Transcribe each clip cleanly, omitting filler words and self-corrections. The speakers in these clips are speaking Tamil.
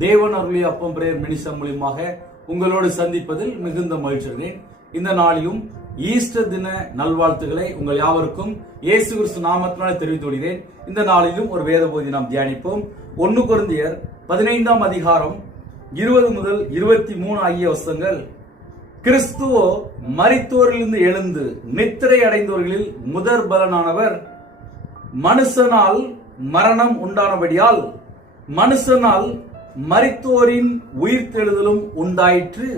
தேவன் அருளிய அப்பம் பிரேயர் மினிஸ்டர் மூலியமாக உங்களோடு சந்திப்பதில் மிகுந்த மகிழ்ச்சி அடைகிறேன். இந்த நாளிலும் ஈஸ்டர் தின நல்வாழ்த்துக்களை உங்கள் யாவருக்கும் இயேசு கிறிஸ்து நாமத்தினால் தெரிவித்து கொள்கிறேன். இந்த நாளிலும் ஒரு வேத பகுதி நாம் தியானிப்போம். 1 கொரிந்தியர் 15ஆம் அதிகாரம் 20 முதல் 23 ஆகிய வசனங்கள். கிறிஸ்துவோ மரித்தோரிலிருந்து எழுந்து நித்திரை அடைந்தவர்களில் முதற் பலனானவர். மனுஷனால் மரணம் உண்டானபடியால் மனுஷனால் மரித்தோரின் உயிர்த்தெழுதலும் உண்டாயிற்று.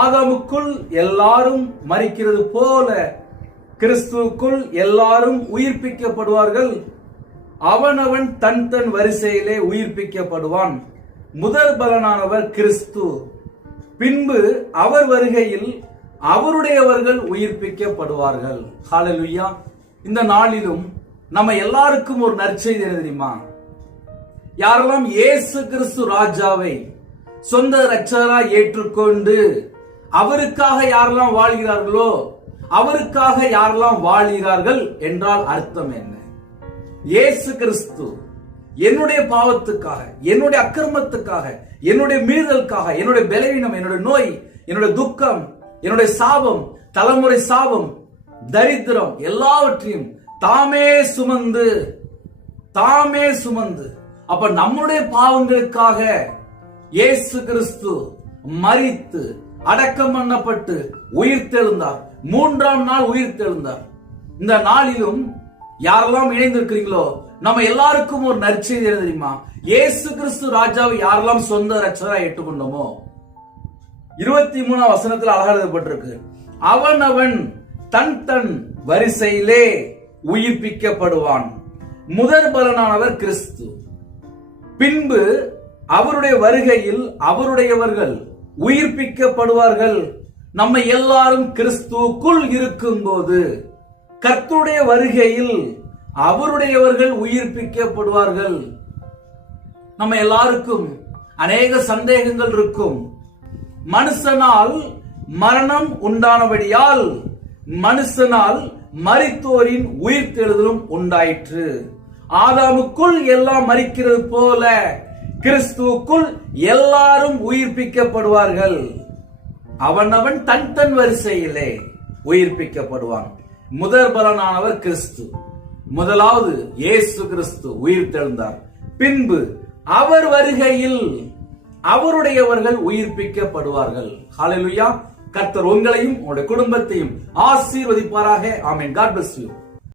ஆதாமுக்குள் எல்லாரும் மரிக்கிறது போல கிறிஸ்துவுக்குள் எல்லாரும் உயிர்ப்பிக்கப்படுவார்கள். அவனவன் தன் தன் வரிசையிலே உயிர்ப்பிக்கப்படுவான். முதற் பலனானவர் கிறிஸ்து. பின்பு அவர் வருகையில் அவருடையவர்கள் உயிர்ப்பிக்கப்படுவார்கள். ஹல்லேலூயா. இந்த நாளிலும் நம்ம எல்லாருக்கும் ஒரு நற்செய்தி தெரியுமா? யாரெல்லாம் இயேசு கிறிஸ்து ராஜாவை சொந்த இரட்சகராய் ஏற்றுக்கொண்டு அவருக்காக யாரெல்லாம் வாழ்கிறார்களோ, அவருக்காக யாரெல்லாம் வாழ்கிறார்கள் என்றால் அர்த்தம் என்ன? இயேசு கிறிஸ்து என்னுடைய பாவத்துக்காக, என்னுடைய அக்கிரமத்துக்காக, என்னுடைய மீறுதலுக்காக, என்னுடைய பலவீனம், என்னுடைய நோய், என்னுடைய துக்கம், என்னுடைய சாபம், தலைமுறை சாபம், தரித்திரம் எல்லாவற்றையும் தாமே சுமந்து அப்ப நம்முடைய பாவங்களுக்காக இயேசு கிறிஸ்து மரித்து அடக்கம் பண்ணப்பட்டு உயிர்த்தெழுந்தார். 3ஆம் நாள் உயிர்த்தெழுந்தார். இந்த நாளிலும் யாரெல்லாம் இணைந்திருக்கிறீங்களோ நம்ம எல்லாருக்கும் ஒரு நற்செய்தி தெரியுமா? இயேசு கிறிஸ்து ராஜாவை யாரெல்லாம் சொந்த இரட்சகராய் ஏற்றுக்கொண்டோமோ, 23ஆம் வசனத்தில் அழகா எழுதப்பட்டிருக்கு, அவனவன் தன் தன் வரிசையிலே உயிர்ப்பிக்கப்படுவான். முதற் பலனானவர் கிறிஸ்து. பின்பு அவருடைய வருகையில் அவருடையவர்கள் உயிர்ப்பிக்கப்படுவார்கள். நம்ம எல்லாரும் கிறிஸ்துவுக்குள் இருக்கும்போது கர்த்தருடைய வருகையில் அவருடையவர்கள் உயிர்ப்பிக்கப்படுவார்கள். நம்ம எல்லாருக்கும் அநேக சந்தேகங்கள் இருக்கும். மனுஷனால் மரணம் உண்டானபடியால் மனுஷனால் மரித்தோரின் உயிர்த்தெழுதலும் உண்டாயிற்று. ஆதாமுக்குள் எல்லாம் மரிக்கிறது போல கிறிஸ்துவுக்குள் எல்லாரும் உயிர்ப்பிக்கப்படுவார்கள். அவனவன் தன் தன் வரிசையிலே உயிர்ப்பிக்கப்படுவான். முதற் பலனானவர் கிறிஸ்து. முதலாவது இயேசு கிறிஸ்து உயிர்த்தெழுந்தார். பின்பு அவர் வருகையில் அவருடையவர்கள் உயிர்ப்பிக்கப்படுவார்கள். ஹல்லேலூயா. கர்த்தர் உங்களையும் உங்களுடைய குடும்பத்தையும் ஆசீர்வதிப்பாராக. ஆமென். God bless you.